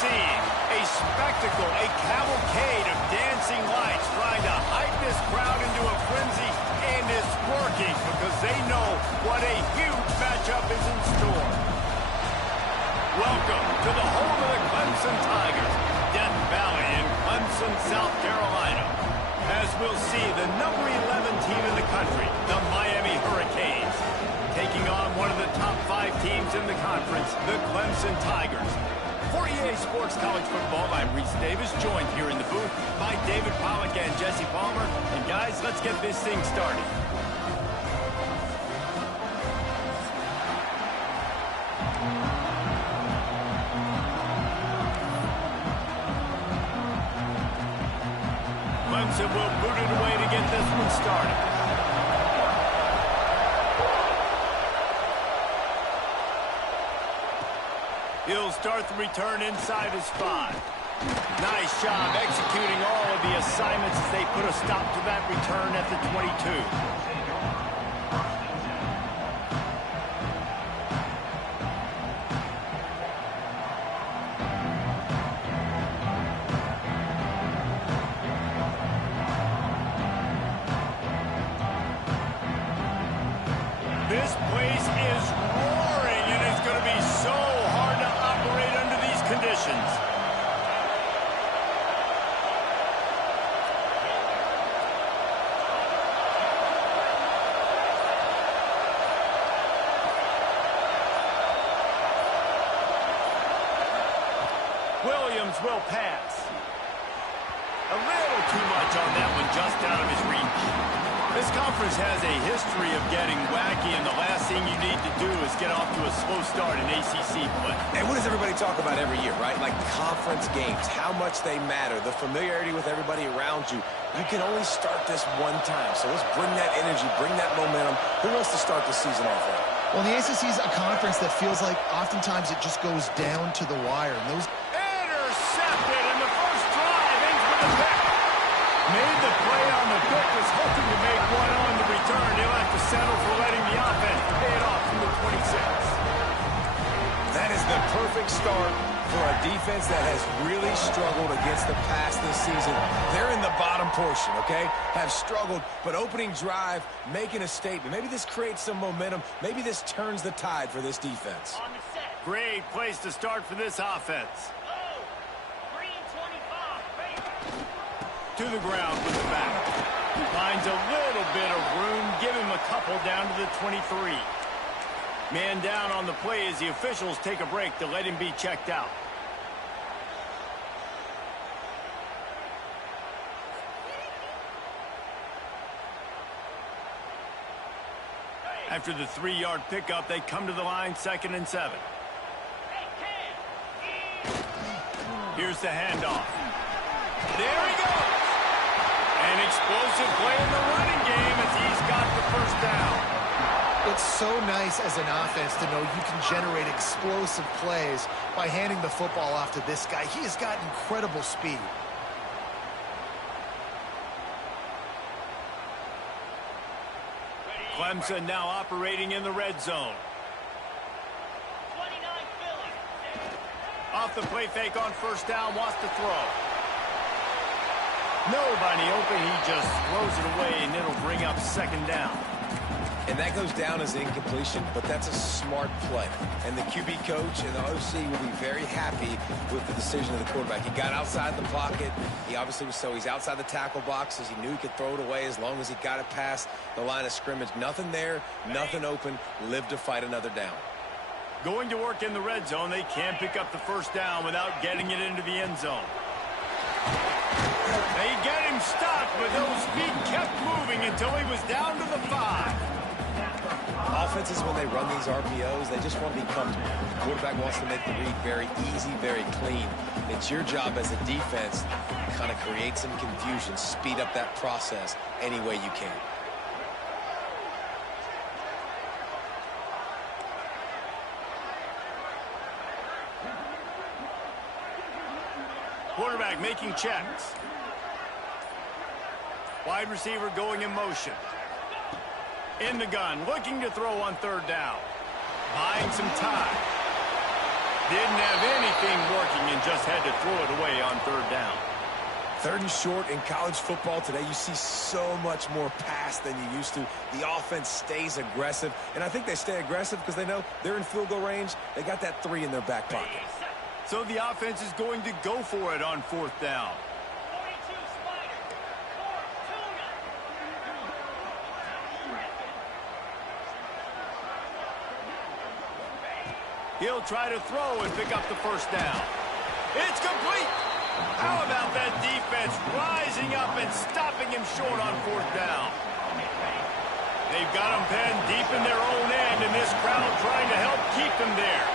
scene. A spectacle, a cavalcade of dancing lights trying to hype this crowd into a frenzy, and it's working because they know what a huge matchup is in store. Welcome to the home of the Clemson Tigers, Death Valley in Clemson, South Carolina. As we'll see, the number 11 team in the country, the Miami Hurricanes, taking on one of the top 5 teams in the conference, the Clemson Tigers. For EA Sports College Football, I'm Reese Davis, joined here in the booth by David Pollack and Jesse Palmer. And guys, let's get this thing started. Clemson will boot it away to get this one started. He'll start the return inside his 5. Nice job executing all of the assignments as they put a stop to that return at the 22. This place is roaring, and it's going to be so hard to operate under these conditions. Williams will pass. A little too much on that one, just out of his reach. This conference has a history of getting wacky, and the last thing you need to do is get off to a slow start in ACC play. And what does everybody talk about every year, right? Like conference games, how much they matter, the familiarity with everybody around you. You can only start this one time, so let's bring that energy, bring that momentum. Who wants to start the season off right? Well, the ACC is a conference that feels like oftentimes it just goes down to the wire. And those intercepted, and the first drive ends with a pick. Made the play on the pick, was hoping to make one on the return. He'll have to settle for letting the offense pay it off from the 26. That is the perfect start for a defense that has really struggled against the pass this season. They're in the bottom portion, okay? Have struggled, but opening drive, making a statement. Maybe this creates some momentum. Maybe this turns the tide for this defense. Great place to start for this offense. To the ground with the back. Finds a little bit of room. Give him a couple down to the 23. Man down on the play as the officials take a break to let him be checked out. After the 3-yard pickup, they come to the line, 2nd and 7. Here's the handoff. There he goes. An explosive play in the running game as he's got the first down. It's so nice as an offense to know you can generate explosive plays by handing the football off to this guy. He has got incredible speed. Clemson now operating in the red zone. Off the play fake on first down, wants to throw. Nobody open, he just throws it away, and it'll bring up 2nd down. And that goes down as incompletion, but that's a smart play. And the QB coach and the OC will be very happy with the decision of the quarterback. He got outside the pocket. He obviously was he's outside the tackle boxes. He knew he could throw it away as long as he got it past the line of scrimmage. Nothing there, nothing open. Live to fight another down. Going to work in the red zone. They can't pick up the first down without getting it into the end zone. They get him stopped, but those feet kept moving until he was down to the 5. Offenses, when they run these RPOs, they just want to be comfortable. The quarterback wants to make the read very easy, very clean. It's your job as a defense to kind of create some confusion, speed up that process any way you can. Quarterback making checks. Wide receiver going in motion. In the gun, looking to throw on 3rd down. Buying some time. Didn't have anything working and just had to throw it away on third down. Third and short in college football today, you see so much more pass than you used to. The offense stays aggressive, and I think they stay aggressive because they know they're in field goal range. They got that 3 in their back pocket. So the offense is going to go for it on fourth down. He'll try to throw and pick up the first down. It's complete. How about that defense rising up and stopping him short on fourth down? They've got him penned deep in their own end, and this crowd trying to help keep them there.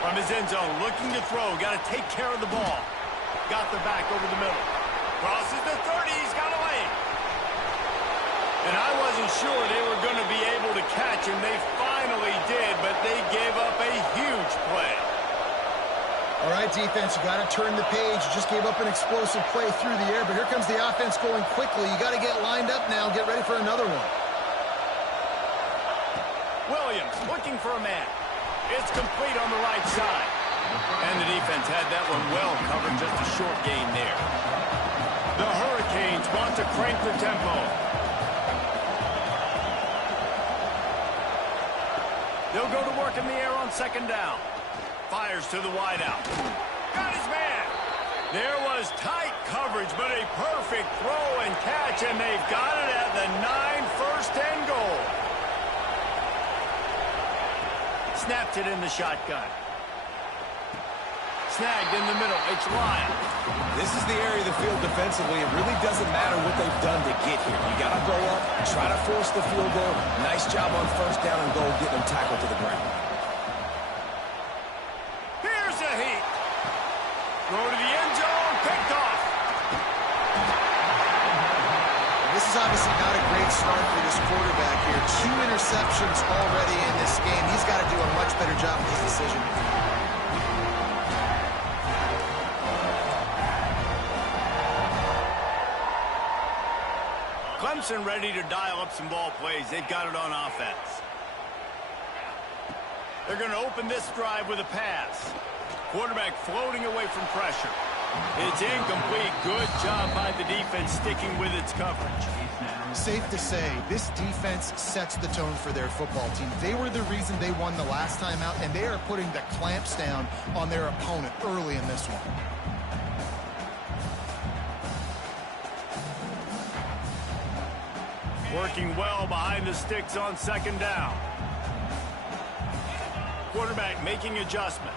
From his end zone, looking to throw. Got to take care of the ball. Got the back over the middle. Crosses the 30. He's got away. And I wasn't sure they were going to be able to catch him. They finally did, but they gave up a huge play. All right, defense, you got to turn the page. You just gave up an explosive play through the air, but here comes the offense going quickly. You got to get lined up now, get ready for another one. Williams looking for a man. It's complete on the right side. And the defense had that one well covered, just a short gain there. The Hurricanes want to crank the tempo. They'll go to work in the air on second down. Fires to the wideout. Got his man. There was tight coverage, but a perfect throw and catch, and they've got it at the 9, first and goal. Snapped it in the shotgun. Snagged in the middle. It's Lyon. This is the area of the field defensively. It really doesn't matter what they've done to get here. You got to go up, try to force the field goal. Nice job on first down and goal, getting them tackled to the ground. Here's a heat. Throw to the end zone, picked off. This is obviously not a great start for this quarterback here. 2 interceptions already in this game. He's got to do a much better job with his decision. Clemson ready to dial up some ball plays. They've got it on offense. They're going to open this drive with a pass. Quarterback floating away from pressure. It's incomplete. Good job by the defense sticking with its coverage. Safe to say, this defense sets the tone for their football team. They were the reason they won the last time out, and they are putting the clamps down on their opponent early in this one. Working well behind the sticks on second down. Quarterback making adjustments.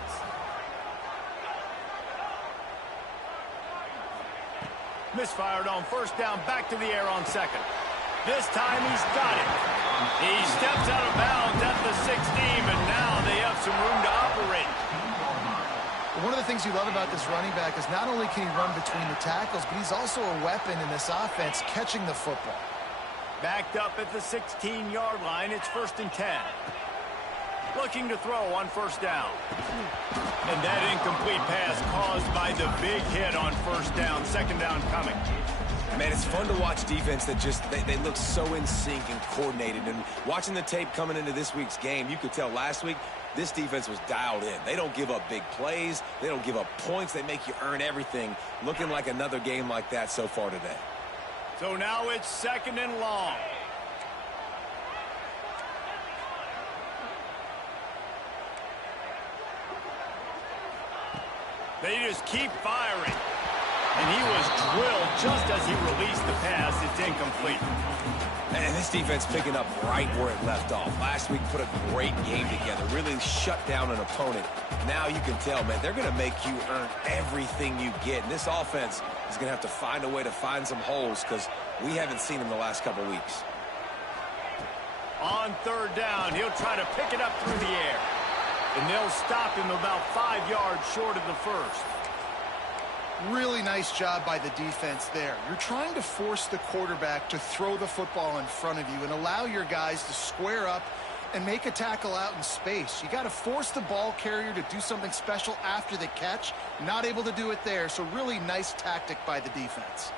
Misfired on first down, back to the air on second. This time he's got it. He steps out of bounds at the 16, but now they have some room to operate. One of the things you love about this running back is not only can he run between the tackles, but he's also a weapon in this offense catching the football. Backed up at the 16-yard line, it's first and 10. Looking to throw on first down. And that incomplete pass caused by the big hit on first down. Second down coming. Man, it's fun to watch defense that just, they look so in sync and coordinated. And watching the tape coming into this week's game, you could tell last week this defense was dialed in. They don't give up big plays. They don't give up points. They make you earn everything. Looking like another game like that so far today. So now it's second and long. They just keep firing. And he was drilled just as he released the pass. It's incomplete. And this defense picking up right where it left off. Last week put a great game together. Really shut down an opponent. Now you can tell, man, they're going to make you earn everything you get. And this offense is going to have to find a way to find some holes because we haven't seen them the last couple weeks. On third down, he'll try to pick it up through the air. And they'll stop him about 5 yards short of the first. Really nice job by the defense there. You're trying to force the quarterback to throw the football in front of you and allow your guys to square up and make a tackle out in space. You got to force the ball carrier to do something special after the catch. Not able to do it there, so really nice tactic by the defense.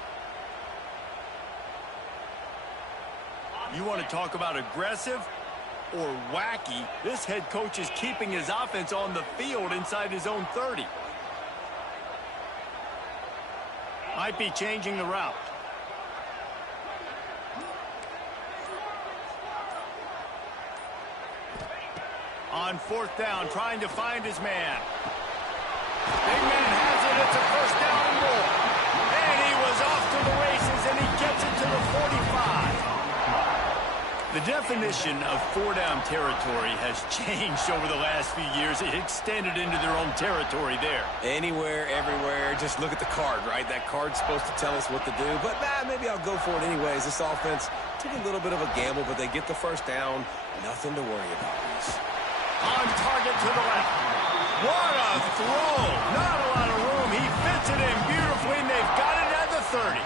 You want to talk about aggressive? or wacky, this head coach is keeping his offense on the field inside his own 30. Might be changing the route. On fourth down, trying to find his man. Big man has it. It's a first down and more. And he was off to the races, and he gets it to the 45. The definition of four-down territory has changed over the last few years. It extended into their own territory there. Anywhere, everywhere. Just look at the card, right? That card's supposed to tell us what to do. But maybe I'll go for it anyways. This offense took a little bit of a gamble, but they get the first down. Nothing to worry about. On target to the left. What a throw. Not a lot of room. He fits it in beautifully, and they've got it at the 30.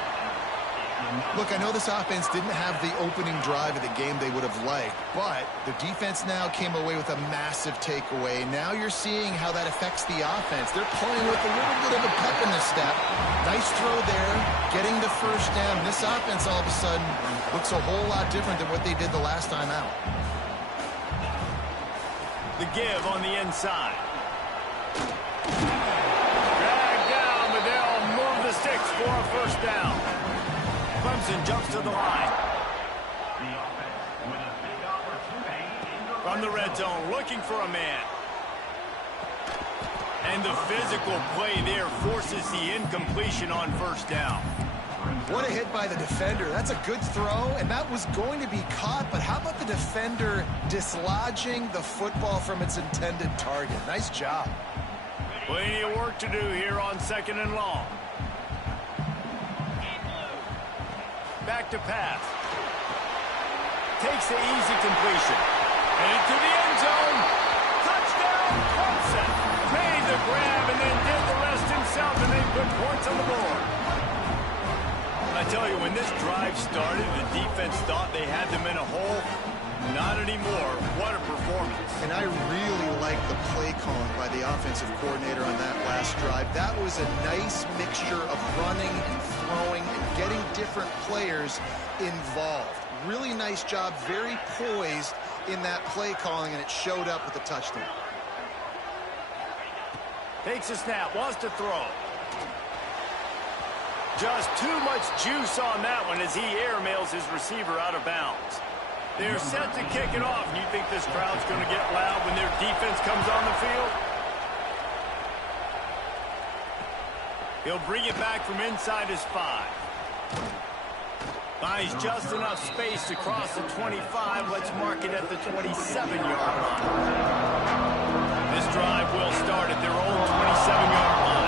Look, I know this offense didn't have the opening drive of the game they would have liked, but the defense now came away with a massive takeaway. Now you're seeing how that affects the offense. They're playing with a little bit of a pep in the step. Nice throw there, getting the first down. This offense all of a sudden looks a whole lot different than what they did the last time out. The give on the inside. Dragged down, but they'll move the sticks for a first down. Clemson jumps to the line. From the red zone, looking for a man. And the physical play there forces the incompletion on first down. What a hit by the defender. That's a good throw, and that was going to be caught, but how about the defender dislodging the football from its intended target? Nice job. Plenty of work to do here on second and long. Back to pass. Takes the easy completion. And into the end zone. Touchdown, Clemson. Made the grab and then did the rest himself, and they put points on the board. I tell you, when this drive started, the defense thought they had them in a hole. Not anymore. What a performance. And I really like the play calling by the offensive coordinator on that last drive. That was a nice mixture of running and throwing and getting different players involved. Really nice job, very poised in that play calling, and it showed up with a touchdown. Takes a snap, wants to throw. Just too much juice on that one as he airmails his receiver out of bounds. They're set to kick it off. You think this crowd's going to get loud when their defense comes on the field? He'll bring it back from inside his 5. Finds just enough space to cross the 25. Let's mark it at the 27-yard line. This drive will start at their own 27-yard line.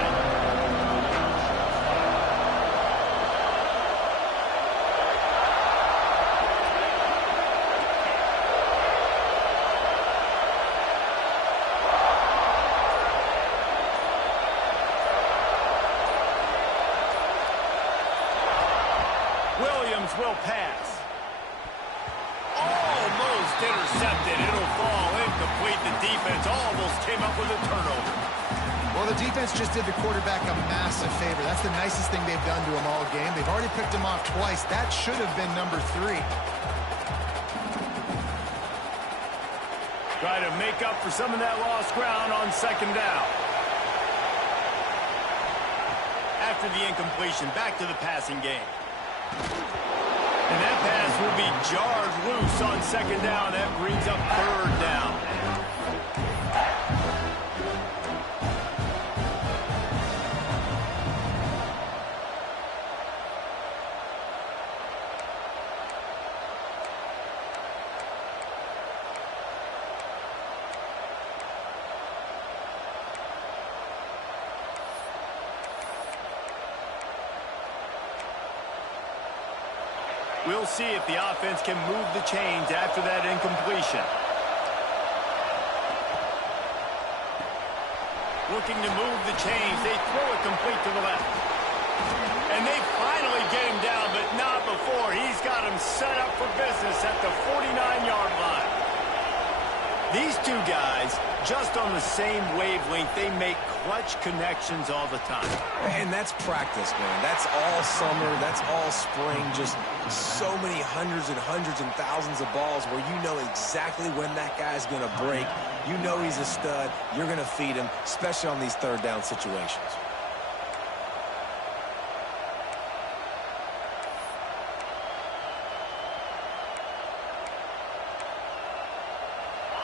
Will pass. Almost intercepted. It'll fall incomplete. The defense almost came up with a turnover. Well, the defense just did the quarterback a massive favor. That's the nicest thing they've done to him all game. They've already picked him off twice. That should have been number 3. Try to make up for some of that lost ground on second down. After the incompletion, back to the passing game. And that pass will be jarred loose on second down. That brings up third down. We'll see if the offense can move the chains after that incompletion. Looking to move the chains. They throw it complete to the left. And they finally get him down, but not before. He's got him set up for business at the 49-yard line. These two guys, just on the same wavelength, they make clutch connections all the time. And that's practice, man. That's all summer. That's all spring. Just so many hundreds and thousands of balls where you know exactly when that guy's going to break. You know he's a stud. You're going to feed him, especially on these third down situations.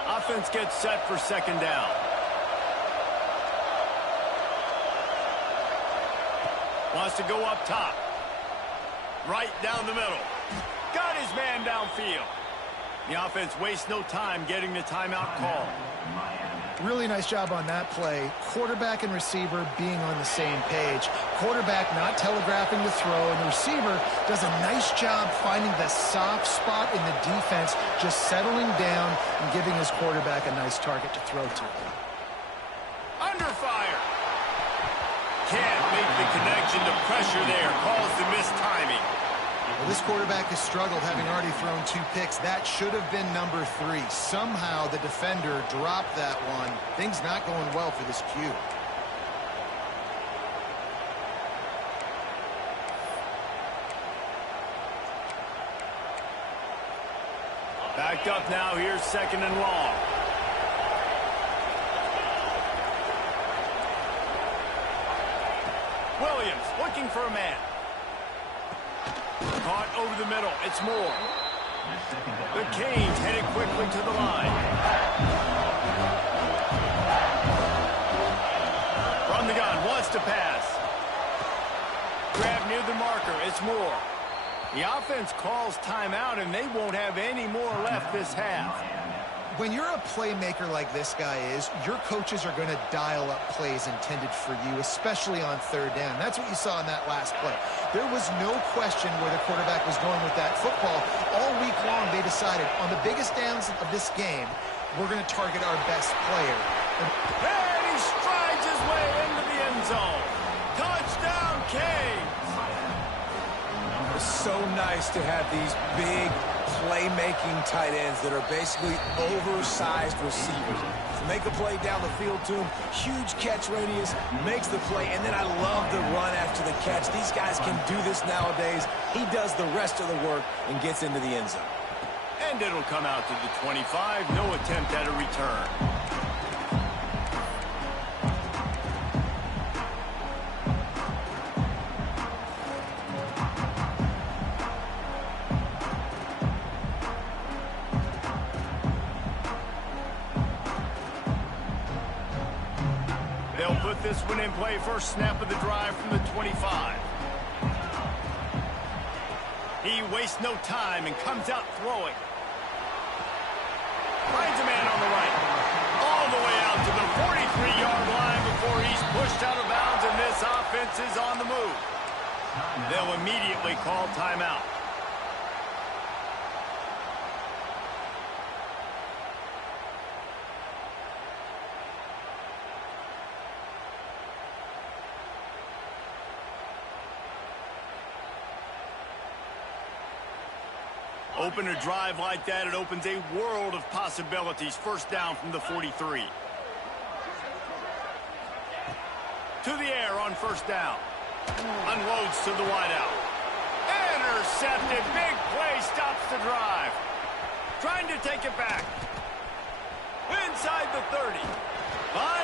Offense gets set for second down. Wants to go up top. Right down the middle. Got his man downfield. The offense wastes no time getting the timeout call. Really nice job on that play. Quarterback and receiver being on the same page. Quarterback not telegraphing the throw, and the receiver does a nice job finding the soft spot in the defense, just settling down and giving his quarterback a nice target to throw to. Under fire. Can't make the connection to pressure there. Calls the missed timing. Well, this quarterback has struggled, having already thrown 2 picks. That should have been number 3. Somehow the defender dropped that one. Things not going well for this Q. Backed up now. Here's second and long. Williams looking for a man. Caught over the middle. It's Moore. The Canes headed quickly to the line. From the gun, wants to pass. Grab near the marker. It's Moore. The offense calls timeout, and they won't have any more left this half. When you're a playmaker like this guy is, your coaches are going to dial up plays intended for you, especially on third down. That's what you saw in that last play. There was no question where the quarterback was going with that football. All week long, they decided on the biggest downs of this game, we're going to target our best player. And he strides his way into the end zone. Touchdown, Canes! It's so nice to have these big playmaking tight ends that are basically oversized receivers. To make a play down the field to him, huge catch radius, makes the play, and then I love the run after the catch. These guys can do this nowadays. He does the rest of the work and gets into the end zone. And it'll come out to the 25. No attempt at a return. They'll put this one in play. First snap of the drive from the 25. He wastes no time and comes out throwing. Finds a man on the right. All the way out to the 43-yard line before he's pushed out of bounds, and this offense is on the move. They'll immediately call timeout. Open a drive like that, it opens a world of possibilities. First down from the 43. To the air on first down. Unloads to the wideout. Intercepted. Big play stops the drive. Trying to take it back. Inside the 30. Finds